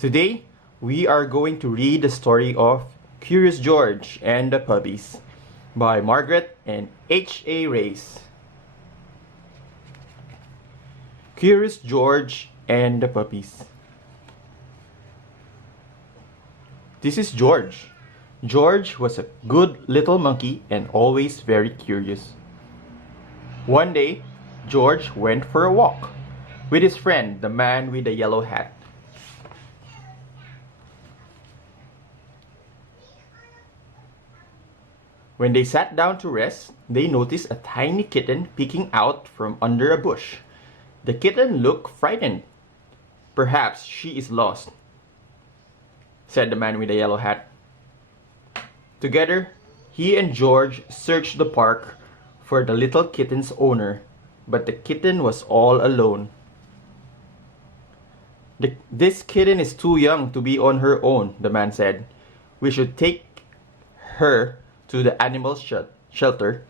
Today, we are going to read the story of Curious George and the Puppies by Margret and H.A.Rey. Curious George and the Puppies. This is George. George was a good little monkey and always very curious. One day, George went for a walk with his friend, the man with the yellow hat. When they sat down to rest, they noticed a tiny kitten peeking out from under a bush. The kitten looked frightened. "Perhaps she is lost," said the man with the yellow hat. Together, he and George searched the park for the little kitten's owner, but the kitten was all alone. "This kitten is too young to be on her own," the man said. "We should take her to the animal shelter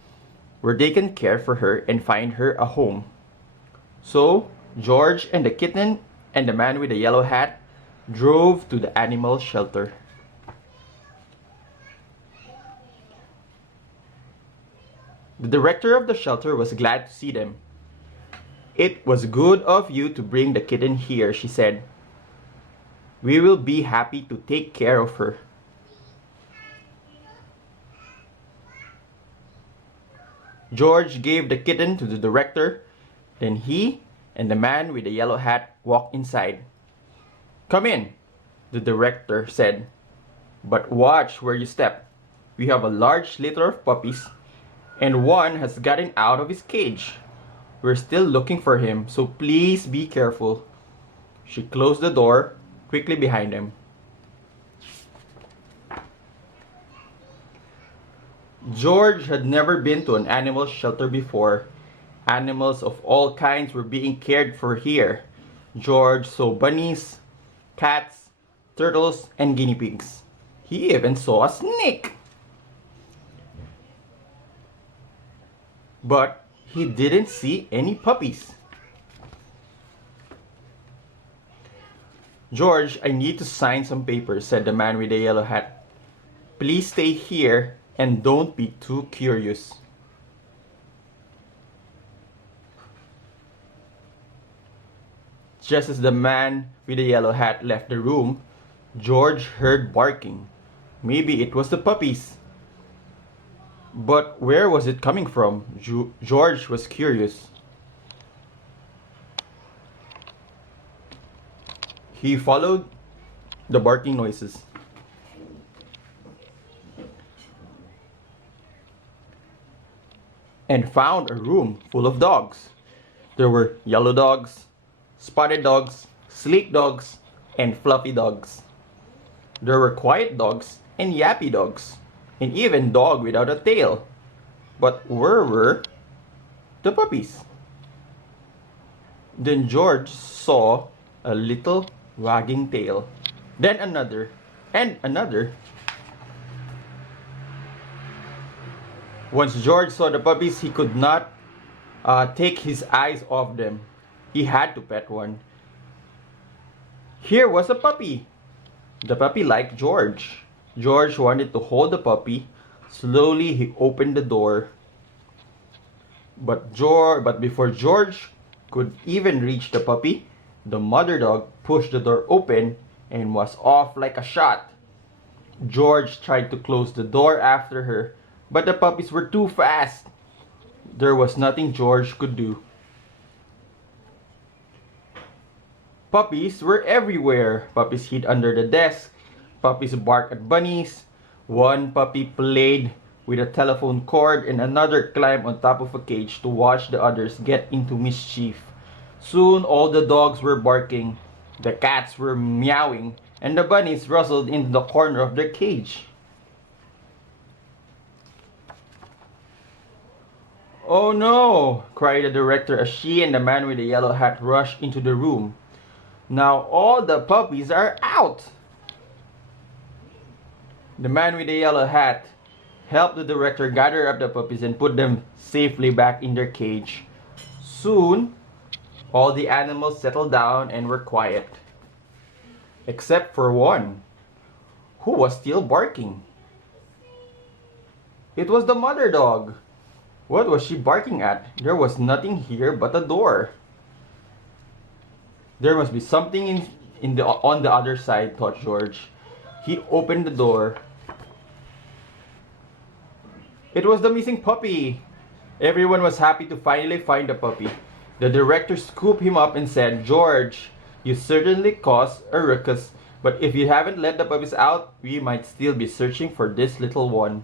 where they can care for her and find her a home." So George and the kitten and the man with the yellow hat drove to the animal shelter. The director of the shelter was glad to see them. "It was good of you to bring the kitten here," she said. "We will be happy to take care of her." George gave the kitten to the director. Then he and the man with the yellow hat walked inside. "Come in," the director said. "But watch where you step. We have a large litter of puppies, and one has gotten out of his cage. We're still looking for him, so please be careful." She closed the door quickly behind them. George had never been to an animal shelter before. Animals of all kinds were being cared for here. George saw bunnies, cats, turtles, and guinea pigs. He even saw a snake. But he didn't see any puppies. "George, I need to sign some papers," said the man with the yellow hat. "Please stay here and don't be too curious." Just as the man with the yellow hat left the room, George heard barking. Maybe it was the puppies. But where was it coming from? George was curious. He followed the barking noises. And found a room full of dogs. There were yellow dogs, spotted dogs, sleek dogs, and fluffy dogs. There were quiet dogs and yappy dogs, and even dog without a tail. But where were the puppies? Then George saw a little wagging tail. Then another, and another. Once George saw the puppies, he could not take his eyes off them. He had to pet one. Here was a puppy. The puppy liked George. George wanted to hold the puppy. Slowly he opened the door. But before George could even reach the puppy, the mother dog pushed the door open and was off like a shot. George tried to close the door after her, but the puppies were too fast. There was nothing George could do. Puppies were everywhere. Puppies hid under the desk. Puppies barked at bunnies. One puppy played with a telephone cord and another climbed on top of a cage to watch the others get into mischief. Soon all the dogs were barking, the cats were meowing, and the bunnies rustled into the corner of their cage. "Oh no!" cried the director as she and the man with the yellow hat rushed into the room. "Now all the puppies are out!" The man with the yellow hat helped the director gather up the puppies and put them safely back in their cage. Soon, all the animals settled down and were quiet. except for one, who was still barking. It was the mother dog. What was she barking at? There was nothing here but a door. There must be something on the other side, thought George. He opened the door. It was the missing puppy. Everyone was happy to finally find the puppy. The director scooped him up and said, "George, you certainly caused a ruckus, but if you haven't let the puppies out, we might still be searching for this little one."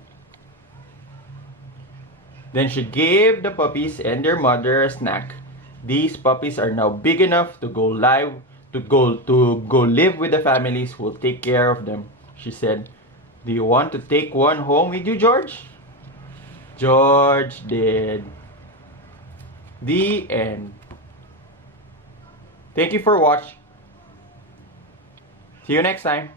Then she gave the puppies and their mother a snack. "These puppies are now big enough to go live with the families who will take care of them," she said. "Do you want to take one home with you, George?" George did. The end. Thank you for watching. See you next time.